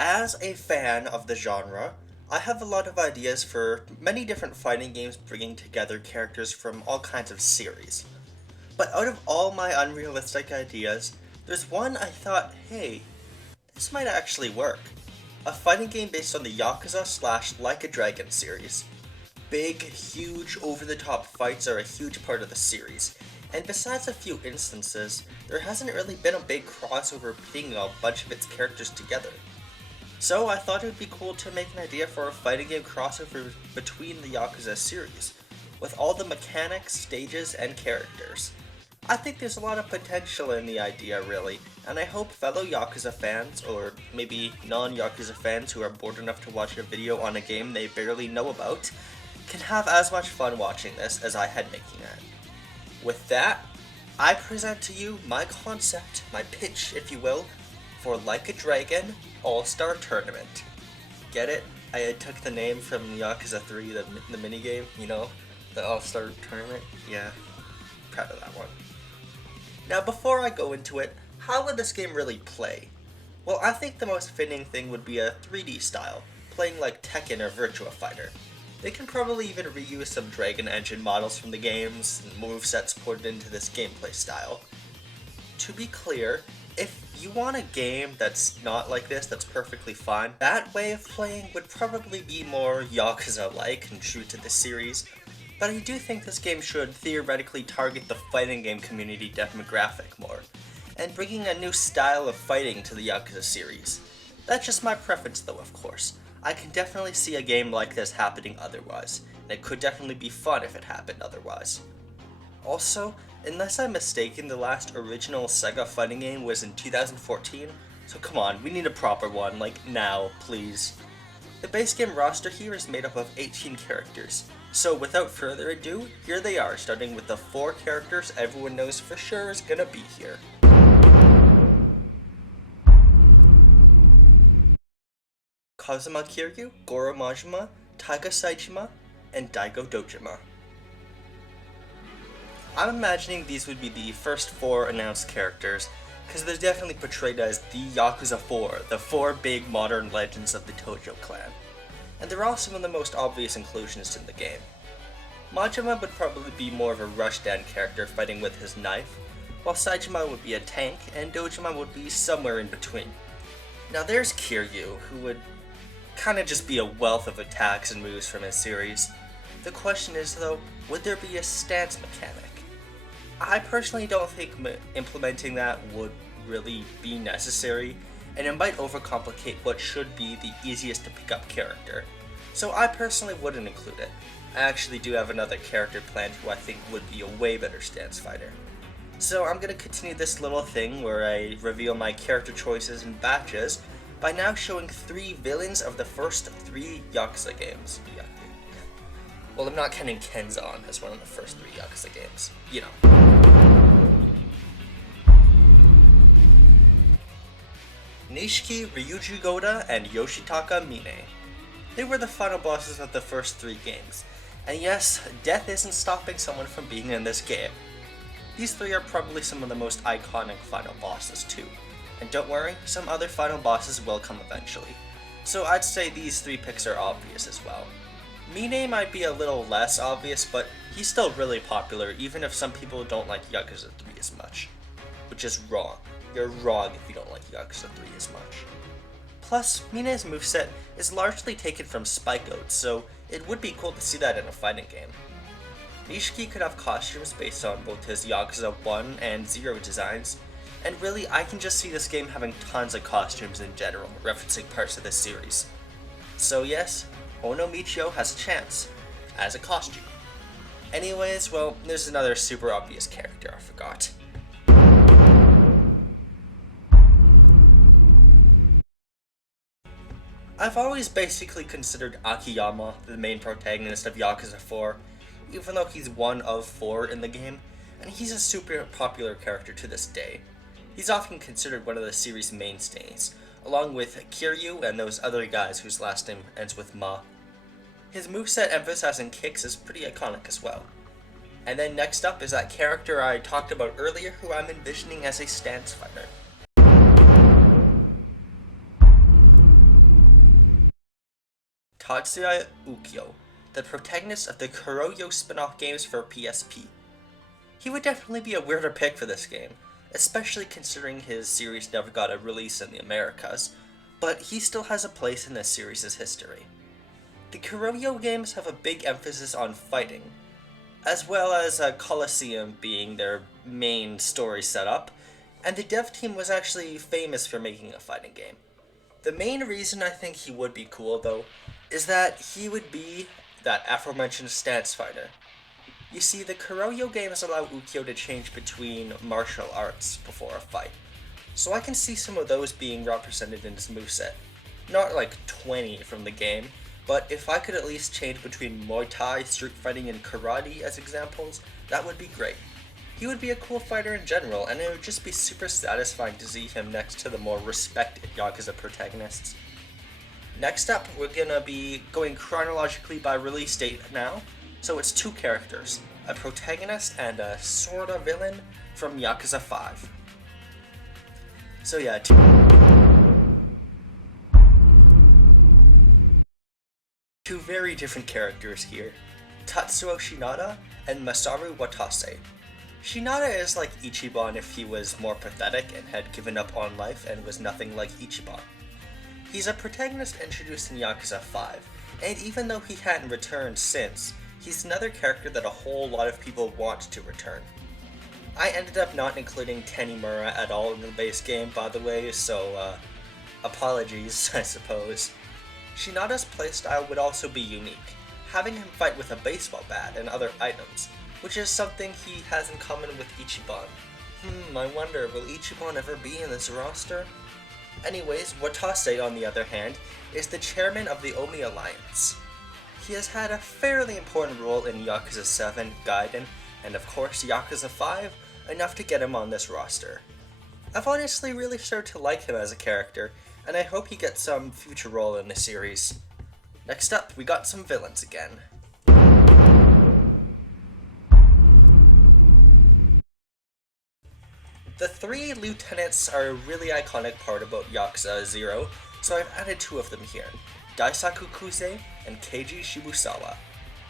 As a fan of the genre, I have a lot of ideas for many different fighting games bringing together characters from all kinds of series. But out of all my unrealistic ideas, there's one I thought, hey, this might actually work. A fighting game based on the Yakuza slash Like a Dragon series. Big, huge, over-the-top fights are a huge part of the series, and besides a few instances, there hasn't really been a big crossover pitting a bunch of its characters together. So I thought it would be cool to make an idea for a fighting game crossover between the Yakuza series, with all the mechanics, stages, and characters. I think there's a lot of potential in the idea really, and I hope fellow Yakuza fans, or maybe non-Yakuza fans who are bored enough to watch a video on a game they barely know about, can have as much fun watching this as I had making it. With that, I present to you my concept, my pitch if you will, for Like a Dragon All-Star Tournament. Get it? I took the name from Yakuza 3, the minigame, you know? The All-Star Tournament? Yeah, proud of that one. Now before I go into it, how would this game really play? Well, I think the most fitting thing would be a 3D style, playing like Tekken or Virtua Fighter. They can probably even reuse some Dragon Engine models from the games and movesets ported into this gameplay style. To be clear, if you want a game that's not like this, that's perfectly fine, that way of playing would probably be more Yakuza-like and true to the series, but I do think this game should theoretically target the fighting game community demographic more, and bringing a new style of fighting to the Yakuza series. That's just my preference though, of course. I can definitely see a game like this happening otherwise, and it could definitely be fun if it happened otherwise. Also, unless I'm mistaken, the last original Sega fighting game was in 2014, so come on, we need a proper one, like now, please. The base game roster here is made up of 18 characters, so without further ado, here they are, starting with the 4 characters everyone knows for sure is gonna be here. Kazuma Kiryu, Goro Majima, Taiga Saejima, and Daigo Dojima. I'm imagining these would be the first 4 announced characters, because they're definitely portrayed as the Yakuza 4, the 4 big modern legends of the Tojo clan. And they're all some of the most obvious inclusions in the game. Majima would probably be more of a rushdown character fighting with his knife, while Saejima would be a tank, and Dojima would be somewhere in between. Now there's Kiryu, who would kinda just be a wealth of attacks and moves from his series. The question is though, would there be a stance mechanic? I personally don't think implementing that would really be necessary, and it might overcomplicate what should be the easiest to pick up character. So I personally wouldn't include it. I actually do have another character planned who I think would be a way better stance fighter. So I'm gonna continue this little thing where I reveal my character choices in batches by now showing 3 villains of the first 3 Yakuza games. Well, I'm not counting Kenzan as one of the first 3 Yakuza games, you know. Nishiki, Ryuji Goda, and Yoshitaka Mine. They were the final bosses of the first 3 games, and yes, death isn't stopping someone from being in this game. These 3 are probably some of the most iconic final bosses too. And don't worry, some other final bosses will come eventually. So I'd say these 3 picks are obvious as well. Mine might be a little less obvious, but he's still really popular even if some people don't like Yakuza 3 as much. Which is wrong. You're wrong if you don't like Yakuza 3 as much. Plus, Mine's moveset is largely taken from Spike Oats, so it would be cool to see that in a fighting game. Nishiki could have costumes based on both his Yakuza 1 and 0 designs, and really, I can just see this game having tons of costumes in general, referencing parts of this series. So yes, Ono Michio has a chance, as a costume. Anyways, well, there's another super obvious character I forgot. I've always basically considered Akiyama the main protagonist of Yakuza 4, even though he's one of 4 in the game, and he's a super popular character to this day. He's often considered one of the series' mainstays, along with Kiryu and those other guys whose last name ends with Ma. His moveset emphasizing kicks is pretty iconic as well. And then next up is that character I talked about earlier who I'm envisioning as a stance fighter. Tatsuya Ukyo, the protagonist of the Kurohyou spin-off games for PSP. He would definitely be a weirder pick for this game, especially considering his series never got a release in the Americas, but he still has a place in this series' history. The Kurohyou games have a big emphasis on fighting, as well as a Colosseum being their main story setup, and the dev team was actually famous for making a fighting game. The main reason I think he would be cool, though, is that he would be that aforementioned stance fighter. You see, the Kurohyou games allow Ukyo to change between martial arts before a fight, so I can see some of those being represented in his moveset. Not like 20 from the game, but if I could at least change between Muay Thai, street fighting, and karate as examples, that would be great. He would be a cool fighter in general, and it would just be super satisfying to see him next to the more respected Yakuza protagonists. Next up, we're gonna be going chronologically by release date now, so it's two characters, a protagonist and a sorta villain from Yakuza 5. So yeah, two very different characters here, Tatsuo Shinada and Masaru Watase. Shinada is like Ichiban if he was more pathetic and had given up on life and was nothing like Ichiban. He's a protagonist introduced in Yakuza 5, and even though he hadn't returned since, he's another character that a whole lot of people want to return. I ended up not including Tanimura at all in the base game, by the way, so apologies, I suppose. Shinada's playstyle would also be unique, having him fight with a baseball bat and other items, which is something he has in common with Ichiban. I wonder, will Ichiban ever be in this roster? Anyways, Watase, on the other hand, is the chairman of the Omi Alliance. He has had a fairly important role in Yakuza 7, Gaiden, and of course Yakuza 5, enough to get him on this roster. I've honestly really started to like him as a character, and I hope he gets some future role in the series. Next up, we got some villains again. The three lieutenants are a really iconic part about Yakuza 0, so I've added two of them here, Daisaku Kuze and Keiji Shibusawa.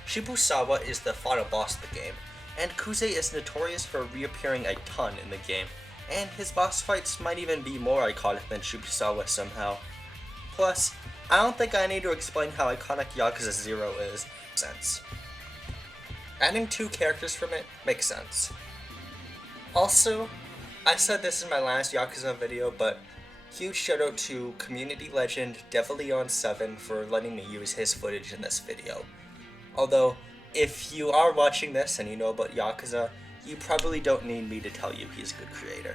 Shibusawa is the final boss of the game, and Kuze is notorious for reappearing a ton in the game, and his boss fights might even be more iconic than Shibusawa somehow. Plus, I don't think I need to explain how iconic Yakuza 0 is. Sense. Adding two characters from it makes sense. Also, I said this in my last Yakuza video, but huge shout out to community legend DevilLeon7 for letting me use his footage in this video. Although, if you are watching this and you know about Yakuza, you probably don't need me to tell you he's a good creator.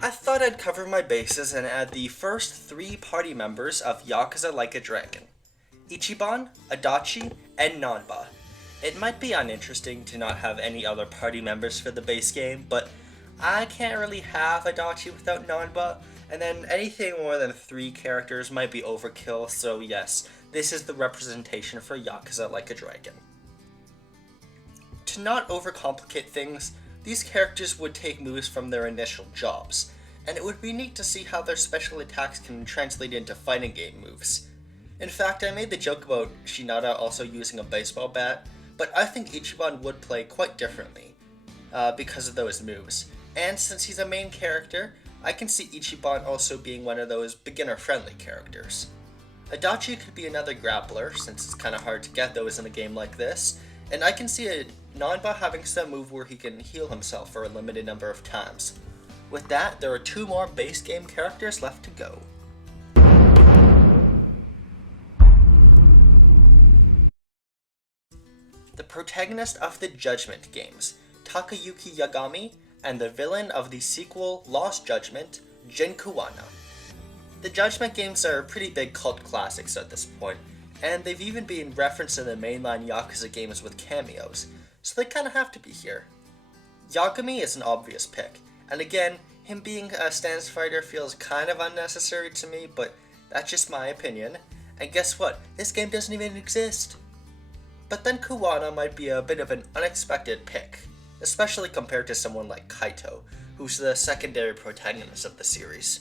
I thought I'd cover my bases and add the first three party members of Yakuza Like a Dragon: Ichiban, Adachi, and Nanba. It might be uninteresting to not have any other party members for the base game, but I can't really have Adachi without Nanba, and then anything more than three characters might be overkill, so yes, this is the representation for Yakuza Like a Dragon. To not overcomplicate things, these characters would take moves from their initial jobs, and it would be neat to see how their special attacks can translate into fighting game moves. In fact, I made the joke about Shinada also using a baseball bat, but I think Ichiban would play quite differently, because of those moves. And since he's a main character, I can see Ichiban also being one of those beginner-friendly characters. Adachi could be another grappler, since it's kinda hard to get those in a game like this, and I can see a Nanba having some move where he can heal himself for a limited number of times. With that, there are two more base game characters left to go. The protagonist of the Judgment games, Takayuki Yagami, and the villain of the sequel Lost Judgment, Jin Kuwana. The Judgment games are pretty big cult classics at this point, and they've even been referenced in the mainline Yakuza games with cameos, so they kinda have to be here. Yagami is an obvious pick, and again, him being a stance fighter feels kind of unnecessary to me, but that's just my opinion, and guess what, this game doesn't even exist. But then Kuwana might be a bit of an unexpected pick, especially compared to someone like Kaito, who's the secondary protagonist of the series.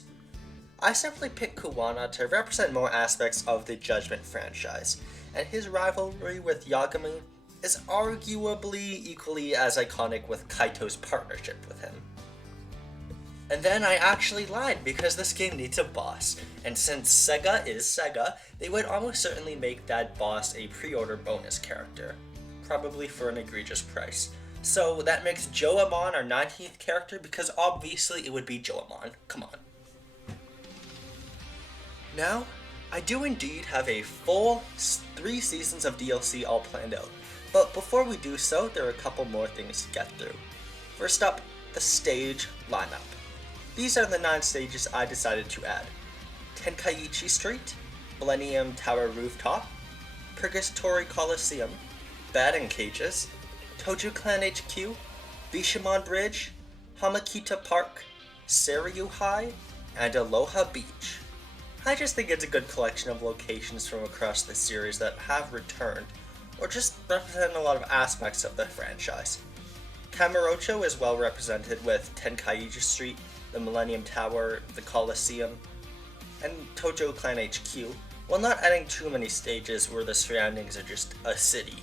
I simply picked Kuwana to represent more aspects of the Judgment franchise, and his rivalry with Yagami is arguably equally as iconic with Kaito's partnership with him. And then I actually lied because this game needs a boss, and since Sega is Sega, they would almost certainly make that boss a pre-order bonus character, probably for an egregious price. So that makes Joamon our 19th character because obviously it would be Joamon. Come on. Now, I do indeed have a full 3 seasons of DLC all planned out, but before we do so, there are a couple more things to get through. First up, the stage lineup. These are the 9 stages I decided to add. Tenkaichi Street, Millennium Tower Rooftop, Purgatory Coliseum, Batting Cages, Toju Clan HQ, Bishamon Bridge, Hamakita Park, Seiryu High, and Aloha Beach. I just think it's a good collection of locations from across the series that have returned, or just represent a lot of aspects of the franchise. Kamurocho is well represented with Tenkaichi Street, the Millennium Tower, the Coliseum, and Tojo Clan HQ, while not adding too many stages where the surroundings are just a city.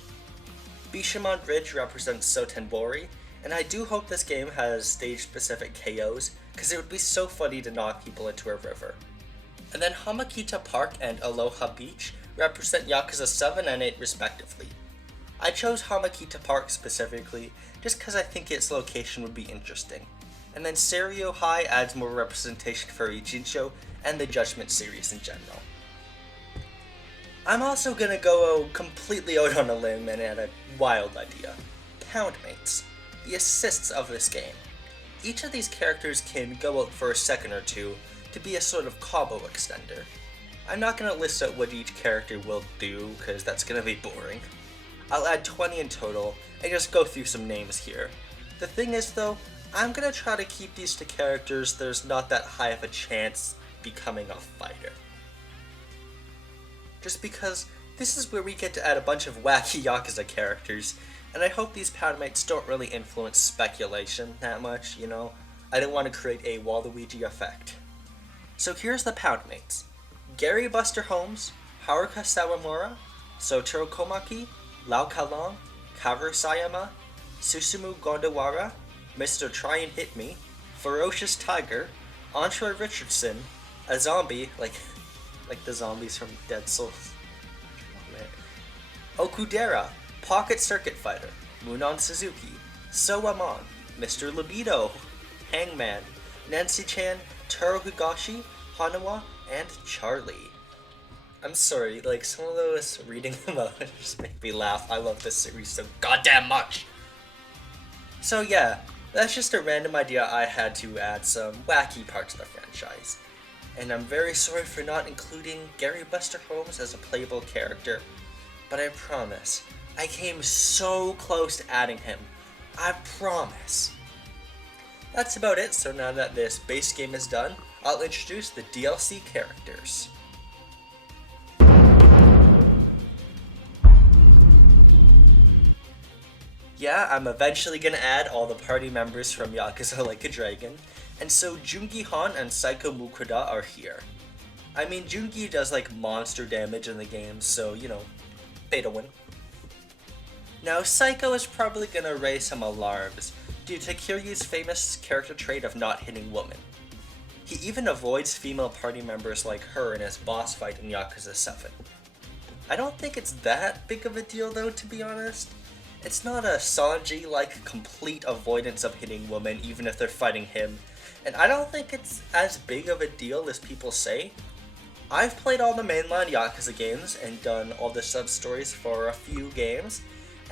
Bishamon Bridge represents Sotenbori, and I do hope this game has stage-specific KOs, because it would be so funny to knock people into a river. And then Hamakita Park and Aloha Beach represent Yakuza 7 and 8 respectively. I chose Hamakita Park specifically just because I think its location would be interesting. And then Seiryu High adds more representation for Ijincho and the Judgment series in general. I'm also gonna go completely out on a limb and add a wild idea. Poundmates, the assists of this game. Each of these characters can go out for a second or two to be a sort of combo extender. I'm not gonna list out what each character will do because that's gonna be boring. I'll add 20 in total and just go through some names here. The thing is though, I'm gonna try to keep these to characters there's not that high of a chance becoming a fighter. Just because this is where we get to add a bunch of wacky Yakuza characters, and I hope these Poundmates don't really influence speculation that much, you know? I don't want to create a Waluigi effect. So here's the Poundmates. Gary Buster Holmes, Haruka Sawamura, Sotaro Komaki, Lau Kalong, Kaoru Sayama, Susumu Gondawara, Mr. Try and Hit Me, Ferocious Tiger, Andre Richardson, a zombie, like the zombies from Dead Souls. Oh man. Okudera, Pocket Circuit Fighter, Munon Suzuki, Soamon, Mr. Libido, Hangman, Nancy-chan, Taro Higashi, Hanawa, and Charlie. I'm sorry, like some of those reading them out just make me laugh. I love this series so goddamn much. So yeah, that's just a random idea I had to add some wacky parts of the franchise. And I'm very sorry for not including Gary Buster Holmes as a playable character, but I promise, I came so close to adding him. I promise. That's about it, so now that this base game is done, I'll introduce the DLC characters. Yeah, I'm eventually gonna add all the party members from Yakuza Like a Dragon, and so Jungi Han and Saiko Mukuda are here. I mean, Jungi does like monster damage in the game, so you know, pay to win. Now, Saiko is probably gonna raise some alarms due to Kiryu's famous character trait of not hitting women. He even avoids female party members like her in his boss fight in Yakuza 7. I don't think it's that big of a deal though, to be honest. It's not a Sanji-like complete avoidance of hitting women even if they're fighting him, and I don't think it's as big of a deal as people say. I've played all the mainline Yakuza games and done all the sub-stories for a few games,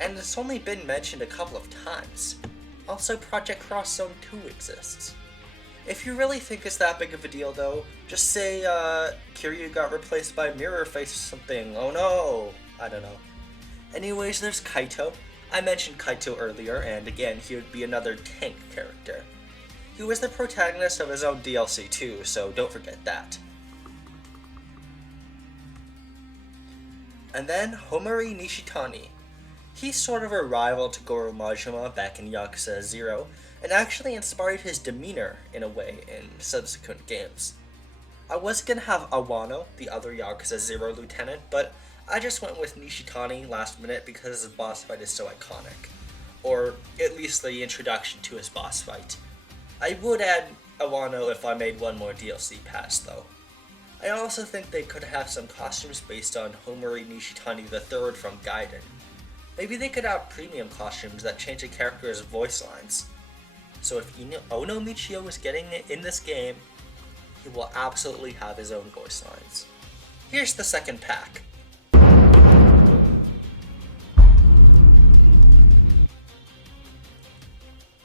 and it's only been mentioned a couple of times. Also, Project Cross Zone 2 exists. If you really think it's that big of a deal though, just say Kiryu got replaced by Mirror Face or something. Oh no! I don't know. Anyways, there's Kaito. I mentioned Kaito earlier, and again, he would be another tank character. He was the protagonist of his own DLC too, so don't forget that. And then Homari Nishitani. He's sort of a rival to Goro Majima back in Yakuza 0, and actually inspired his demeanor in a way in subsequent games. I was gonna have Awano, the other Yakuza 0 lieutenant, but I just went with Nishitani last minute because his boss fight is so iconic. Or at least the introduction to his boss fight. I would add Awano if I made one more DLC pass though. I also think they could have some costumes based on Homori Nishitani III from Gaiden. Maybe they could have premium costumes that change a character's voice lines. So if Ono Michio is getting it in this game, he will absolutely have his own voice lines. Here's the second pack.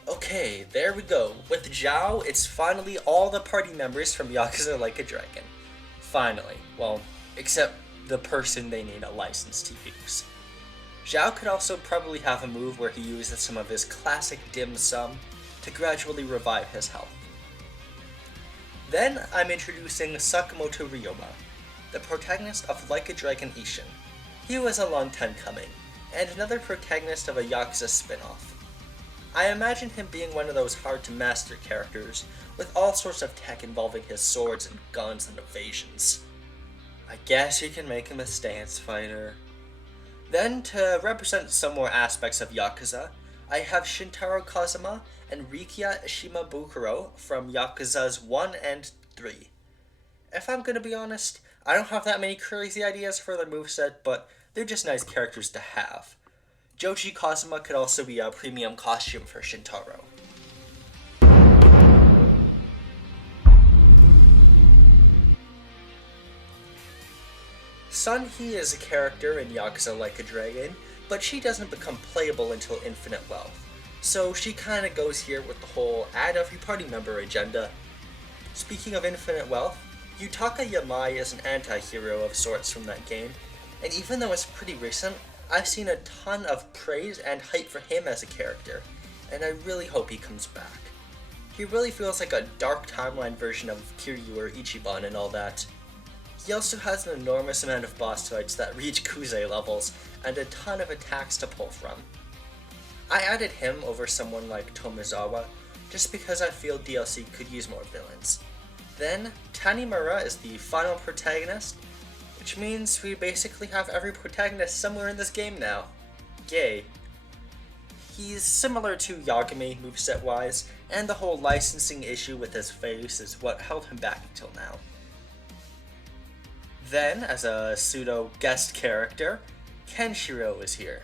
Okay, there we go. With Zhao, it's finally all the party members from Yakuza Like a Dragon. Finally. Well, except the person they need a license to use. Zhao could also probably have a move where he uses some of his classic dim sum to gradually revive his health. Then I'm introducing Sakamoto Ryoma, the protagonist of Like a Dragon Ishin. He was a long time coming, and another protagonist of a Yakuza spin-off. I imagine him being one of those hard-to-master characters, with all sorts of tech involving his swords and guns and evasions. I guess you can make him a stance fighter. Then, to represent some more aspects of Yakuza, I have Shintaro Kazuma and Rikiya Shimabukuro from Yakuza's 1 and 3. If I'm gonna be honest, I don't have that many crazy ideas for their moveset, but they're just nice characters to have. Joji Kazuma could also be a premium costume for Shintaro. Sun-Hee is a character in Yakuza Like a Dragon, but she doesn't become playable until Infinite Wealth, so she kinda goes here with the whole add every party member agenda. Speaking of Infinite Wealth, Yutaka Yamai is an anti-hero of sorts from that game, and even though it's pretty recent, I've seen a ton of praise and hype for him as a character, and I really hope he comes back. He really feels like a dark timeline version of Kiryu or Ichiban and all that. He also has an enormous amount of boss fights that reach Kuze levels, and a ton of attacks to pull from. I added him over someone like Tomizawa, just because I feel DLC could use more villains. Then, Tanimura is the final protagonist, which means we basically have every protagonist somewhere in this game now. Yay. He's similar to Yagami moveset-wise, and the whole licensing issue with his face is what held him back until now. Then, as a pseudo-guest character, Kenshiro is here.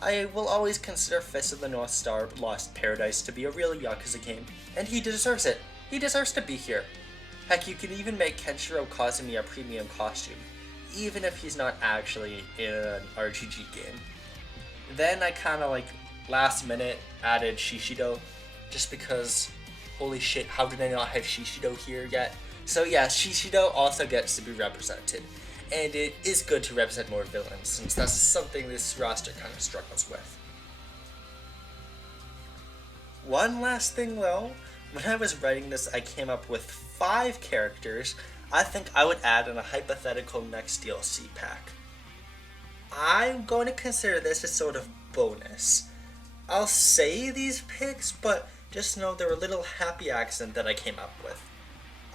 I will always consider Fist of the North Star Lost Paradise to be a real Yakuza game, and he deserves it. He deserves to be here. Heck, you can even make Kenshiro Kazumi a premium costume, even if he's not actually in an RPG game. Then I kinda last minute added Shishido, just because, holy shit, how did I not have Shishido here yet? So yeah, Shishido also gets to be represented, and it is good to represent more villains, since that's something this roster kinda struggles with. One last thing though, when I was writing this I came up with 5 characters I think I would add in a hypothetical next DLC pack. I'm going to consider this a sort of bonus. I'll say these picks, but just know they're a little happy accident that I came up with.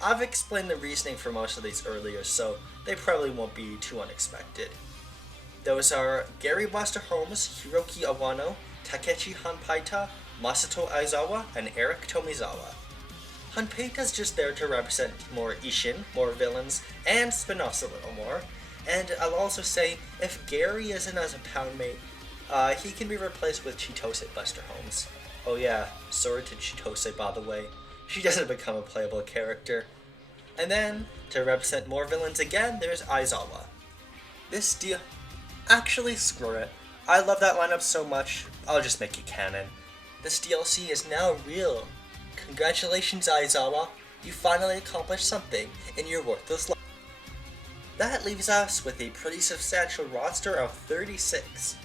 I've explained the reasoning for most of these earlier, so they probably won't be too unexpected. Those are Gary Buster Holmes, Hiroki Awano, Takechi Hanpaita, Masato Aizawa, and Eric Tomizawa. Hanpeita's just there to represent more Ishin, more villains, and spin-offs a little more. And I'll also say, if Gary isn't as a poundmate, he can be replaced with Chitose Buster Holmes. Oh yeah, sorry to Chitose by the way. She doesn't become a playable character. And then, to represent more villains again, there's Aizawa. This deal... Actually, screw it. I love that lineup so much, I'll just make it canon. This DLC is now real. Congratulations, Aizawa. You finally accomplished something in your worthless life. That leaves us with a pretty substantial roster of 36.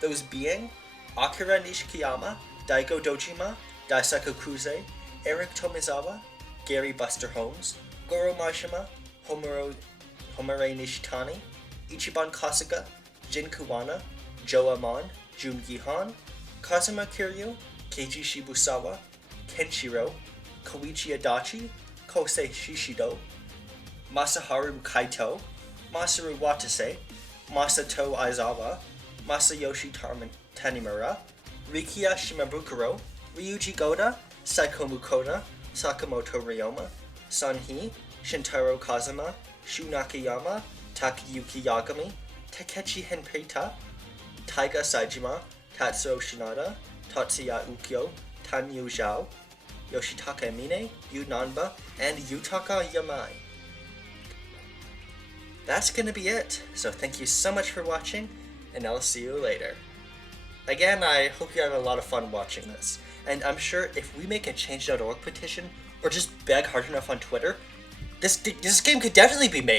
Those being Akira Nishikiyama, Daigo Dojima, Daisaku Kuze, Eric Tomizawa, Gary Buster Holmes, Goro Mashima, Homura Nishitani, Ichiban Kasuga, Jin Kuwana, Joe Amon, Jun Gihan, Kazuma Kiryu, Keiji Shibusawa, Kenshiro, Koichi Adachi, Kosei Shishido, Masaharu Kaito, Masaru Watase, Masato Aizawa, Masayoshi Tanimura, Rikiya Shimabukuro, Ryuji Goda, Saikomu Koda, Sakamoto Ryoma, Sunhee, Shintaro Kazuma, Shu Nakayama, Takayuki Yagami, Takechi Henpeita, Taiga Saejima, Tatsuo Shinada, Tatsuya Ukyo, Tanyu Zhao, Yoshitaka Emine, Yu Nanba, and Yutaka Yamai. That's gonna be it, so thank you so much for watching, and I'll see you later. Again, I hope you have a lot of fun watching this, and I'm sure if we make a change.org petition, or just beg hard enough on Twitter, this game could definitely be made.